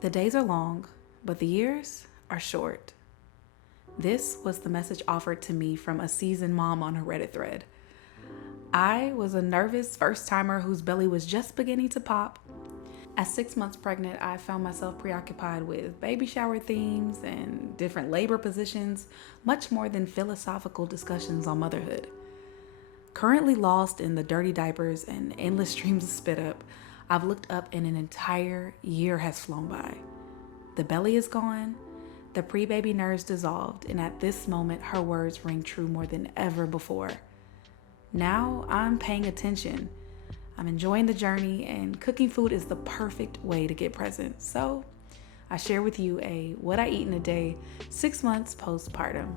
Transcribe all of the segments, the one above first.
The days are long, but the years are short. This was the message offered to me from a seasoned mom on a Reddit thread. I was a nervous first timer whose belly was just beginning to pop. At 6 months pregnant, I found myself preoccupied with baby shower themes and different labor positions, much more than philosophical discussions on motherhood. Currently lost in the dirty diapers and endless streams of spit up, I've looked up and an entire year has flown by. The belly is gone, the pre-baby nerves dissolved, and at this moment, her words ring true more than ever before. Now I'm paying attention. I'm enjoying the journey, and cooking food is the perfect way to get present. So I share with you a what I eat in a day, 6 months postpartum.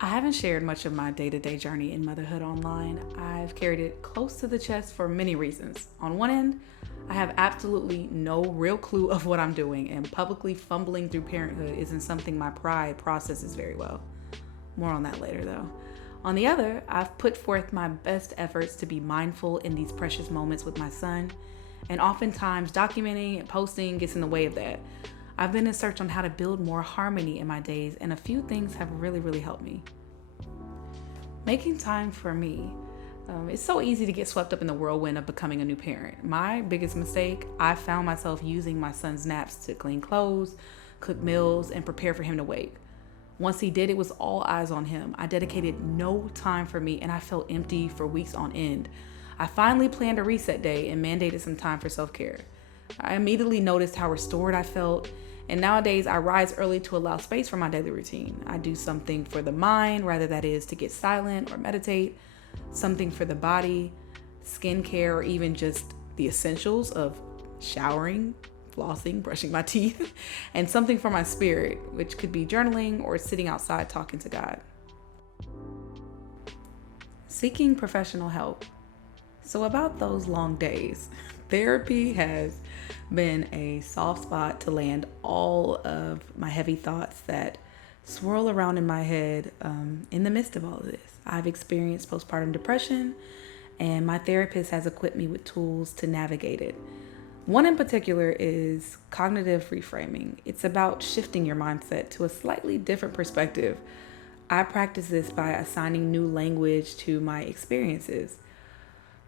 I haven't shared much of my day-to-day journey in motherhood online. I've carried it close to the chest for many reasons. On one end, I have absolutely no real clue of what I'm doing, and publicly fumbling through parenthood isn't something my pride processes very well. More on that later though. On the other, I've put forth my best efforts to be mindful in these precious moments with my son, and oftentimes documenting and posting gets in the way of that. I've been in search on how to build more harmony in my days, and a few things have really helped me. Making time for me. It's so easy to get swept up in the whirlwind of becoming a new parent. My biggest mistake, I found myself using my son's naps to clean clothes, cook meals, and prepare for him to wake. Once he did, it was all eyes on him. I dedicated no time for me, and I felt empty for weeks on end. I finally planned a reset day and mandated some time for self-care. I immediately noticed how restored I felt, and nowadays I rise early to allow space for my daily routine. I do something for the mind, rather that is to get silent or meditate, something for the body, skincare, or even just the essentials of showering, flossing, brushing my teeth, and something for my spirit, which could be journaling or sitting outside talking to God. Seeking professional help. So about those long days, therapy has been a soft spot to land all of my heavy thoughts that swirl around in my head in the midst of all of this. I've experienced postpartum depression, and my therapist has equipped me with tools to navigate it. One in particular is cognitive reframing. It's about shifting your mindset to a slightly different perspective. I practice this by assigning new language to my experiences.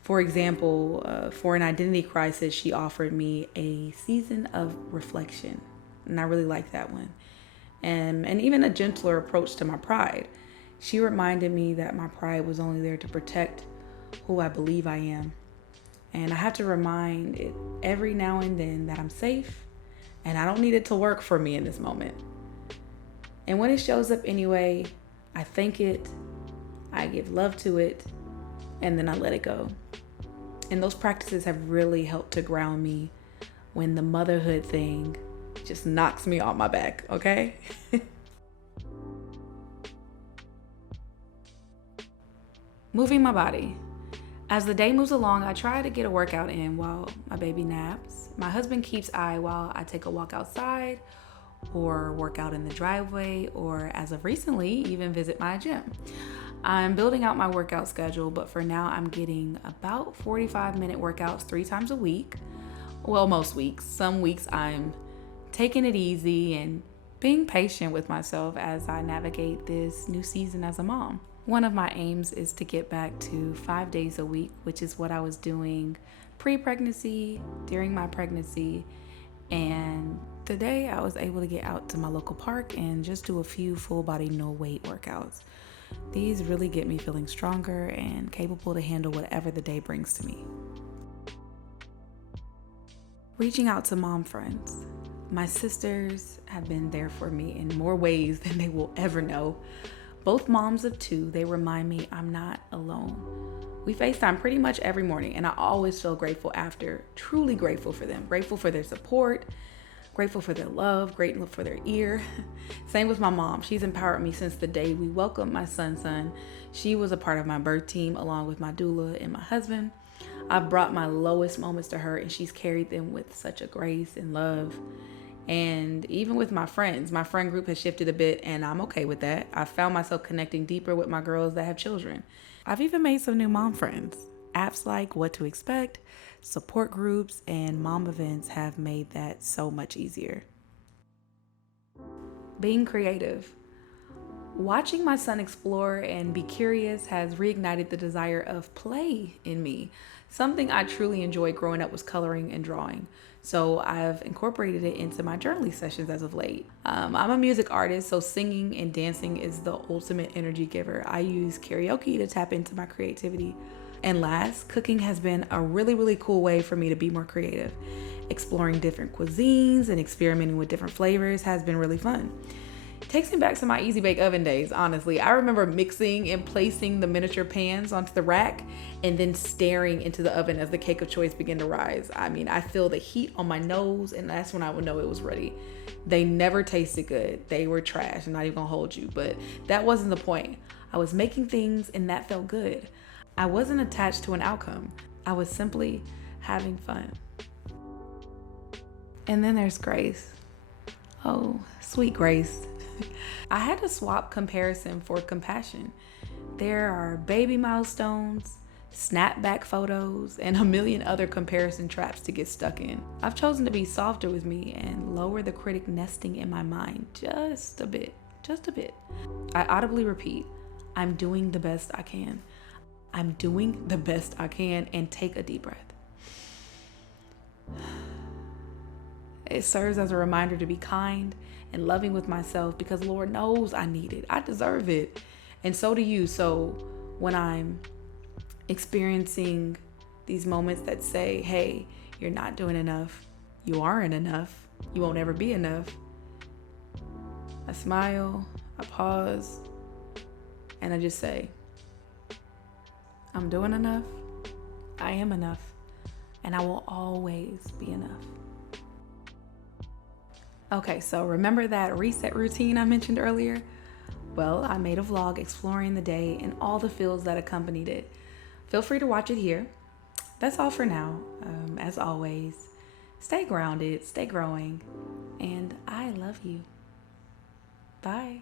For example, for an identity crisis, she offered me a season of reflection, and I really like that one. And even a gentler approach to my pride. She reminded me that my pride was only there to protect who I believe I am. And I have to remind it every now and then that I'm safe and I don't need it to work for me in this moment. And when it shows up anyway, I thank it, I give love to it, and then I let it go. And those practices have really helped to ground me when the motherhood thing just knocks me off my back, okay? Moving my body. As the day moves along, I try to get a workout in while my baby naps. My husband keeps eye while I take a walk outside or work out in the driveway, or as of recently, even visit my gym. I'm building out my workout schedule, but for now I'm getting about 45-minute workouts 3 times a week. Well, most weeks. Some weeks I'm taking it easy and being patient with myself as I navigate this new season as a mom. One of my aims is to get back to 5 days a week, which is what I was doing pre-pregnancy, during my pregnancy, and today I was able to get out to my local park and just do a few full body no weight workouts. These really get me feeling stronger and capable to handle whatever the day brings to me. Reaching out to mom friends. My sisters have been there for me in more ways than they will ever know. Both moms of 2, they remind me I'm not alone. We FaceTime pretty much every morning, and I always feel grateful after, truly grateful for them, grateful for their support, grateful for their love, grateful for their ear. Same with my mom. She's empowered me since the day we welcomed my son. She was a part of my birth team along with my doula and my husband. I've brought my lowest moments to her, and she's carried them with such a grace and love. And even with my friends, my friend group has shifted a bit, and I'm okay with that. I found myself connecting deeper with my girls that have children. I've even made some new mom friends. Apps like What to Expect, Support groups and mom events have made that so much easier. Being creative. Watching my son explore and be curious has reignited the desire of play in me. Something I truly enjoyed growing up was coloring and drawing. So I've incorporated it into my journaling sessions as of late. I'm a music artist, so singing and dancing is the ultimate energy giver. I use karaoke to tap into my creativity. And last, cooking has been a really cool way for me to be more creative. Exploring different cuisines and experimenting with different flavors has been really fun. It takes me back to my easy bake oven days, honestly. I remember mixing and placing the miniature pans onto the rack and then staring into the oven as the cake of choice began to rise. I mean, I feel the heat on my nose, and that's when I would know it was ready. They never tasted good. They were trash. I'm not even gonna hold you, but that wasn't the point. I was making things and that felt good. I wasn't attached to an outcome. I was simply having fun. And then there's Grace. Oh, sweet Grace. I had to swap comparison for compassion. There are baby milestones, snapback photos, and a million other comparison traps to get stuck in. I've chosen to be softer with me and lower the critic nesting in my mind just a bit. I audibly repeat, I'm doing the best I can. I'm doing the best I can, and take a deep breath. It serves as a reminder to be kind and loving with myself because Lord knows I need it. I deserve it. And so do you. So when I'm experiencing these moments that say, hey, you're not doing enough, you aren't enough, you won't ever be enough, I smile, I pause, and I just say, I'm doing enough, I am enough, and I will always be enough. Okay, so remember that reset routine I mentioned earlier? Well, I made a vlog exploring the day and all the feels that accompanied it. Feel free to watch it here. That's all for now. As always, stay grounded, stay growing, and I love you. Bye.